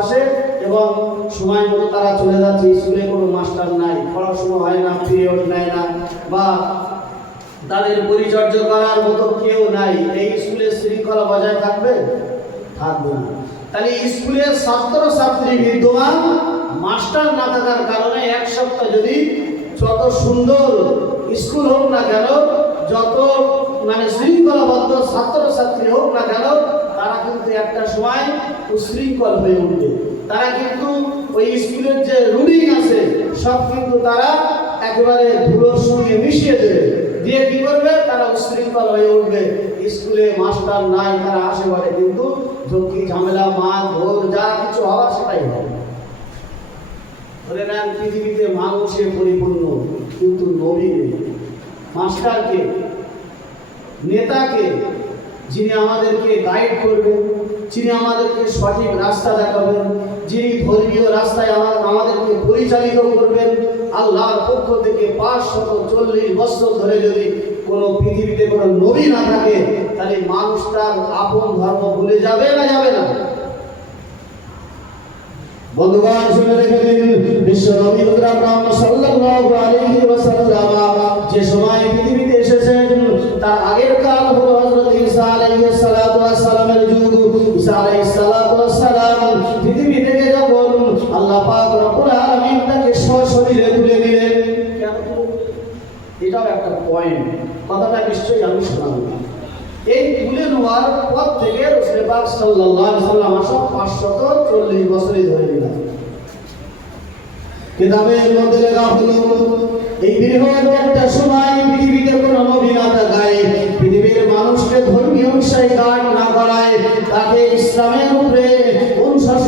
আসে এবং সময় মতো তারা চলে যাচ্ছে। স্কুলে কোনো মাস্টার নাই, পড়াশোনা হয় না, পিরিয়ড নেয় না, বা তাদের পরিচর্যা করার মতো কেউ নাই। এই স্কুলের শৃঙ্খলা বজায় থাকবে? থাকবে না। তাহলে স্কুলের ছাত্র ছাত্রী বিদ্যমান, মাস্টার না থাকার কারণে এক সপ্তাহ যদি যত সুন্দর স্কুল হোক না কেন, যত শৃঙ্খলাবদ্ধ ছাত্র ছাত্রী হোক না কেন, তারা কিন্তু একটা সময় উশৃঙ্খল হয়ে উঠবে। তারা কিন্তু ওই স্কুলের যে রুটিন আছে সব কিন্তু তারা একেবারে ধুলোর সঙ্গে মিশিয়ে দেবে, দিয়ে কি করবে, তারা উশৃঙ্খল হয়ে উঠবে। স্কুলে মাস্টার নাই, তারা আশেপাশে কিন্তু ঝুঁকি ঝামেলা মাছ ধর যা কিছু হওয়ার সেটাই হবে। ধরে নেন পৃথিবীতে মানুষে পরিপূর্ণ, কিন্তু নবী নেই। মাস্টারকে, নেতাকে, যিনি আমাদেরকে গাইড করবেন, যিনি আমাদেরকে সঠিক রাস্তা দেখাবেন, যিনি ধর্মীয় রাস্তায় আমাদেরকে পরিচালিত করবেন, আল্লাহর পক্ষ থেকে 540 বছর ধরে যদি কোনো পৃথিবীতে কোনো নবী না থাকে, তাহলে মানুষ তার আপন ধর্ম ভুলে যাবে না যাবে না? বন্ধুগণ শুনে রেখে দিন, বিশ্ব নবী আকরাম সাল্লাল্লাহু আলাইহি ওয়াসাল্লাম যে সময় পৃথিবীতে এসেছেন তার আগের কাল হলো হযরত ঈসা আলাইহিস সালাতু ওয়াস সালামের যুগ। ঈসা আলাইহিস সালাতু ওয়াস সালাম পৃথিবী থেকে যখন আল্লাহ পাক রব্বুল আলামিন তাকে সশরীরে তুলে দিলেন, কেন তুলে দিলেন? এটাও একটা পয়েন্ট, কথাটা নিশ্চয়ই আমি শোনাবো। এই তুলে নেওয়ার পর থেকে রাসূল পাক সাল্লাল্লাহু আলাইহি ওয়াসাল্লাম 540 বছরই ধরে নিলেন। কিতাবের মধ্যে লেখা হলো এই বৃহৎ একটা সময় পৃথিবীতে কোনো নবী না থাকায়, পৃথিবীর মানুষকে ধর্মীয় বিষয় গাঢ় না করায়, তাকে ইসলামের উপরে